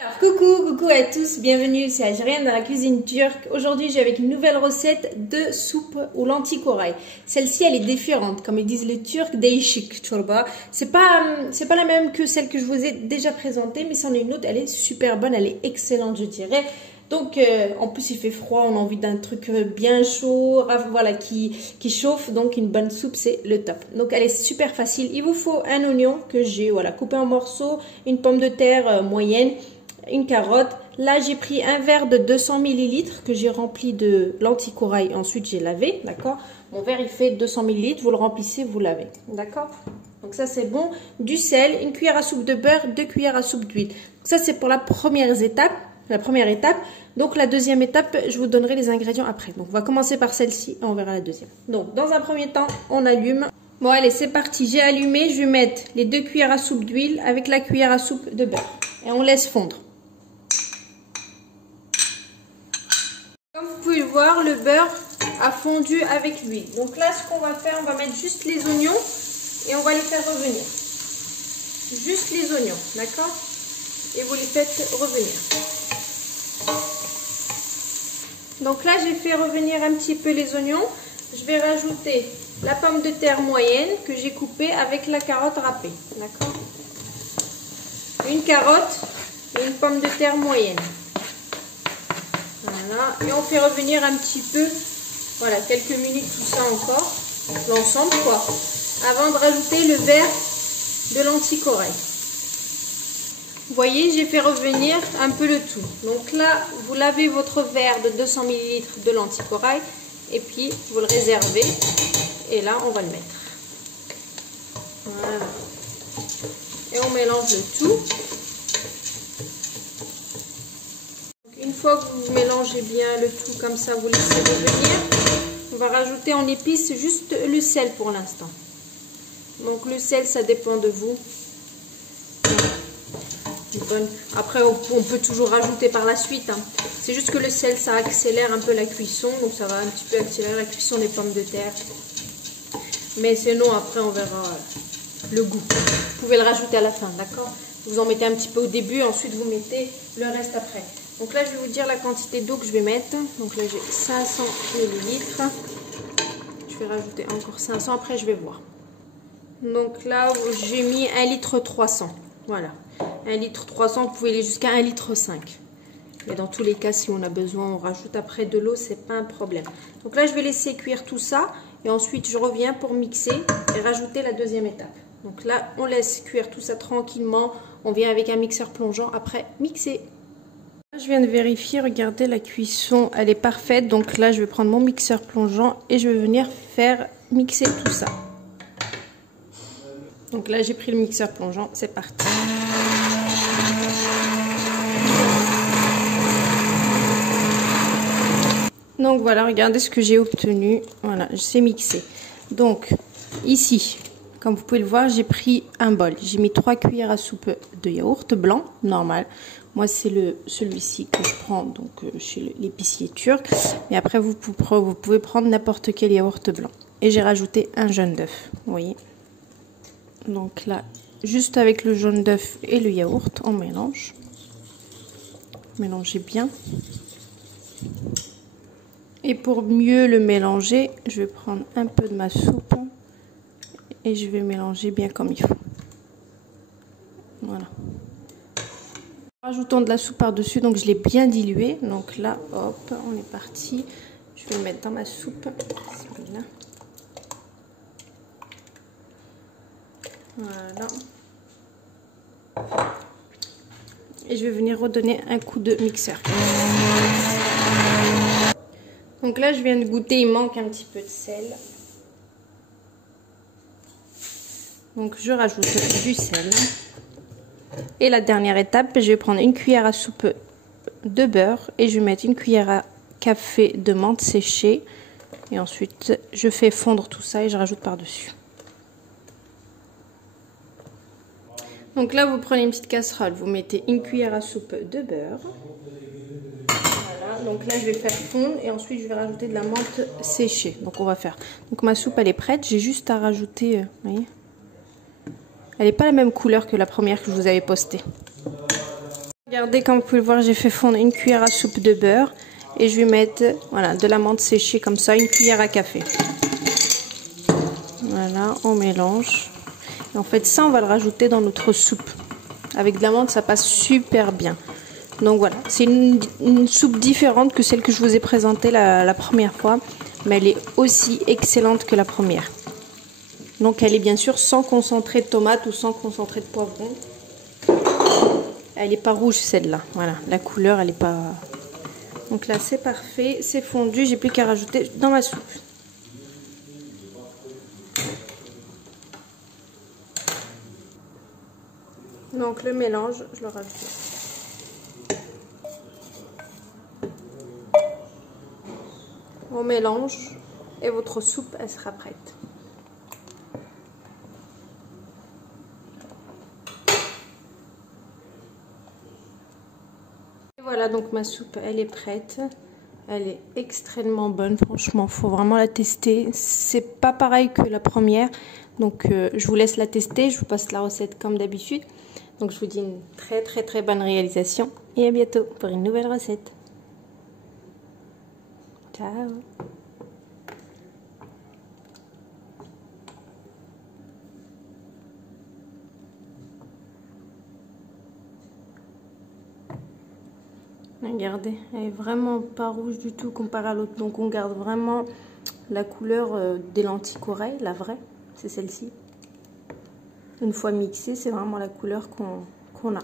Alors, coucou à tous, bienvenue, c'est Algérienne dans la cuisine turque. Aujourd'hui, j'ai avec une nouvelle recette de soupe aux lentilles corail. Celle-ci, elle est différente, comme ils disent les Turcs, değişik çorba. C'est pas la même que celle que je vous ai déjà présentée, mais c'en est une autre, elle est super bonne, elle est excellente, je dirais. Donc, en plus, il fait froid, on a envie d'un truc bien chaud, voilà, qui chauffe. Donc, une bonne soupe, c'est le top. Donc, elle est super facile. Il vous faut un oignon que j'ai, voilà, coupé en morceaux, une pomme de terre moyenne, une carotte. Là, j'ai pris un verre de 200 ml que j'ai rempli de lentilles corail. Ensuite, j'ai lavé, d'accord. Mon verre, il fait 200 ml. Vous le remplissez, vous lavez, d'accord. Donc ça, c'est bon. Du sel, une cuillère à soupe de beurre, 2 cuillères à soupe d'huile. Ça, c'est pour la première étape. Donc la deuxième étape, je vous donnerai les ingrédients après. Donc on va commencer par celle-ci et on verra la deuxième. Donc dans un premier temps, on allume. Bon allez, c'est parti, j'ai allumé. Je vais mettre les 2 cuillères à soupe d'huile avec la cuillère à soupe de beurre. Et on laisse fondre. Comme vous pouvez le voir, le beurre a fondu avec l'huile. Donc là, ce qu'on va faire, on va mettre juste les oignons et on va les faire revenir. Juste les oignons, d'accord? Et vous les faites revenir. Donc là, j'ai fait revenir un petit peu les oignons. Je vais rajouter la pomme de terre moyenne que j'ai coupée avec la carotte râpée. D'accord? Une carotte et une pomme de terre moyenne. Voilà. Et on fait revenir un petit peu, voilà, quelques minutes tout ça encore. L'ensemble, quoi. Avant de rajouter le verre de lentilles corail. Vous voyez, j'ai fait revenir un peu le tout. Donc là, vous lavez votre verre de 200 ml de lentilles corail et puis vous le réservez. Et là, on va le mettre. Voilà. Et on mélange le tout. Donc, une fois que vous mélangez bien le tout comme ça, vous laissez revenir. On va rajouter en épices juste le sel pour l'instant. Donc le sel, ça dépend de vous. Après, on peut toujours rajouter par la suite. Hein. C'est juste que le sel, ça accélère un peu la cuisson. Donc, ça va un petit peu accélérer la cuisson des pommes de terre. Mais sinon, après, on verra le goût. Vous pouvez le rajouter à la fin, d'accord? Vous en mettez un petit peu au début. Ensuite, vous mettez le reste après. Donc là, je vais vous dire la quantité d'eau que je vais mettre. Donc là, j'ai 500 ml. Je vais rajouter encore 500. Après, je vais voir. Donc là, j'ai mis 1,3 litre. Voilà. 1,3 litre, vous pouvez aller jusqu'à 1,5 litre. Et dans tous les cas, si on a besoin, on rajoute après de l'eau, c'est pas un problème. Donc là, je vais laisser cuire tout ça. Et ensuite, je reviens pour mixer et rajouter la deuxième étape. Donc là, on laisse cuire tout ça tranquillement. On vient avec un mixeur plongeant après mixer. Je viens de vérifier, regardez, la cuisson, elle est parfaite. Donc là, je vais prendre mon mixeur plongeant et je vais venir faire mixer tout ça. Donc là, j'ai pris le mixeur plongeant, c'est parti. Donc voilà, regardez ce que j'ai obtenu. Voilà, c'est mixé. Donc ici, comme vous pouvez le voir, j'ai pris un bol. J'ai mis 3 cuillères à soupe de yaourt blanc, normal. Moi, c'est celui-ci que je prends donc chez l'épicier turc. Mais après, vous pouvez prendre n'importe quel yaourt blanc. Et j'ai rajouté un jaune d'œuf, vous voyez. Donc là, juste avec le jaune d'œuf et le yaourt, on mélange. Mélangez bien. Et pour mieux le mélanger, je vais prendre un peu de ma soupe et je vais mélanger bien comme il faut. Voilà. Rajoutons de la soupe par-dessus, donc je l'ai bien dilué. Donc là, hop, on est parti. Je vais le mettre dans ma soupe. Là. Voilà. Et je vais venir redonner un coup de mixeur. Donc là, je viens de goûter, il manque un petit peu de sel. Donc je rajoute du sel. Et la dernière étape, je vais prendre une cuillère à soupe de beurre et je vais mettre une cuillère à café de menthe séchée. Et ensuite, je fais fondre tout ça et je rajoute par-dessus. Donc là, vous prenez une petite casserole, vous mettez une cuillère à soupe de beurre. Voilà, donc là, je vais le faire fondre et ensuite, je vais rajouter de la menthe séchée. Donc, on va faire. Donc, ma soupe, elle est prête. J'ai juste à rajouter, vous voyez, elle n'est pas la même couleur que la première que je vous avais postée. Regardez, comme vous pouvez le voir, j'ai fait fondre une cuillère à soupe de beurre. Et je vais mettre voilà, de la menthe séchée comme ça, une cuillère à café. Voilà, on mélange. Et en fait, ça, on va le rajouter dans notre soupe. Avec de la menthe, ça passe super bien. Donc voilà, c'est une soupe différente que celle que je vous ai présentée la première fois. Mais elle est aussi excellente que la première. Donc elle est bien sûr sans concentré de tomate ou sans concentré de poivron. Elle n'est pas rouge celle-là. Voilà, la couleur, elle n'est pas... Donc là, c'est parfait, c'est fondu. J'ai plus qu'à rajouter dans ma soupe. Donc le mélange, je le rajoute. On mélange et votre soupe, elle sera prête. Et voilà, donc ma soupe, elle est prête. Elle est extrêmement bonne, franchement, faut vraiment la tester. C'est pas pareil que la première, donc je vous laisse la tester. Je vous passe la recette comme d'habitude. Donc je vous dis une très bonne réalisation et à bientôt pour une nouvelle recette. Ciao. Regardez, elle est vraiment pas rouge du tout comparé à l'autre. Donc on garde vraiment la couleur des lentilles corail, la vraie, c'est celle-ci. Une fois mixée, c'est vraiment la couleur qu'on a.